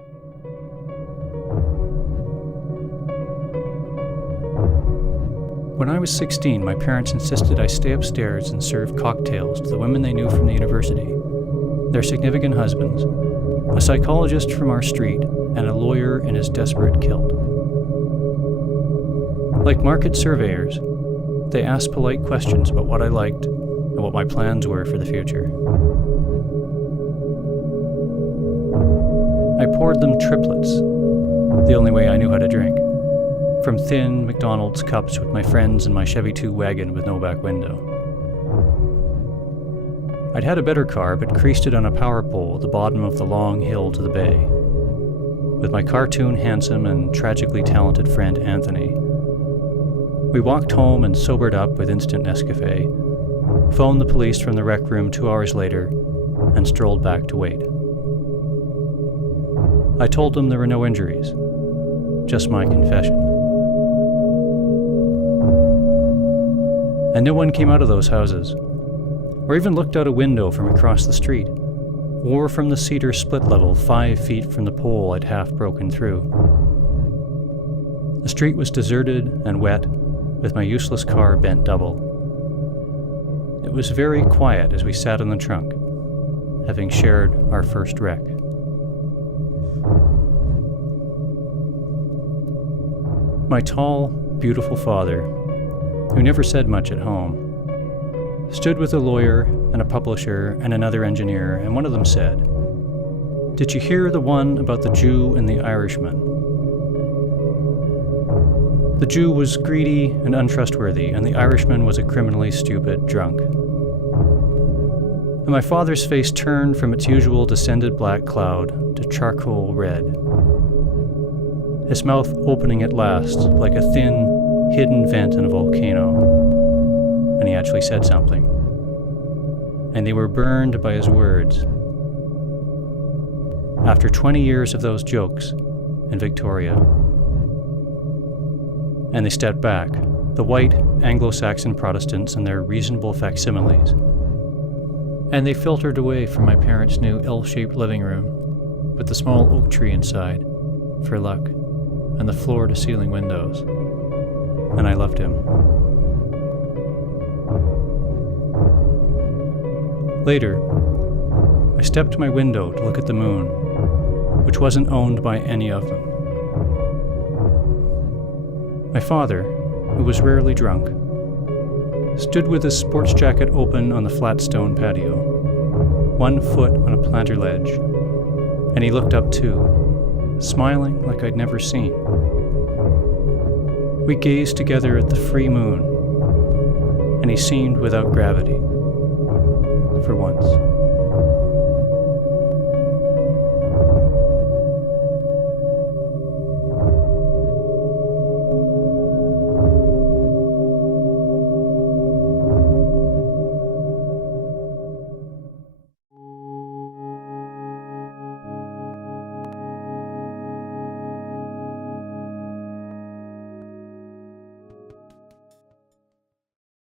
When I was 16, my parents insisted I stay upstairs and serve cocktails to the women they knew from the university, their significant husbands, a psychologist from our street, and a lawyer in his desperate kilt. Like market surveyors, they asked polite questions about what I liked and what my plans were for the future. I poured them triplets, the only way I knew how to drink, from thin McDonald's cups with my friends in my Chevy 2 wagon with no back window. I'd had a better car, but creased it on a power pole at the bottom of the long hill to the bay. With my cartoon handsome and tragically talented friend Anthony, we walked home and sobered up with instant Nescafe, phoned the police from the rec room 2 hours later, and strolled back to wait. I told them there were no injuries, just my confession. And no one came out of those houses, or even looked out a window from across the street, or from the cedar split level 5 feet from the pole I'd half broken through. The street was deserted and wet, with my useless car bent double. It was very quiet as we sat in the trunk, having shared our first wreck. My tall, beautiful father, who never said much at home, stood with a lawyer and a publisher and another engineer, and one of them said, "Did you hear the one about the Jew and the Irishman?" The Jew was greedy and untrustworthy, and the Irishman was a criminally stupid drunk. And my father's face turned from its usual descended black cloud to charcoal red, his mouth opening at last like a thin, hidden vent in a volcano. And he actually said something. And they were burned by his words. After 20 years of those jokes in Victoria. And they stepped back, the white Anglo-Saxon Protestants and their reasonable facsimiles. And they filtered away from my parents' new L-shaped living room, with the small oak tree inside, for luck, and the floor-to-ceiling windows. And I loved him. Later, I stepped to my window to look at the moon, which wasn't owned by any of them. My father, who was rarely drunk, stood with his sports jacket open on the flat stone patio, 1 foot on a planter ledge, and he looked up too, smiling like I'd never seen. We gazed together at the free moon, and he seemed without gravity, for once.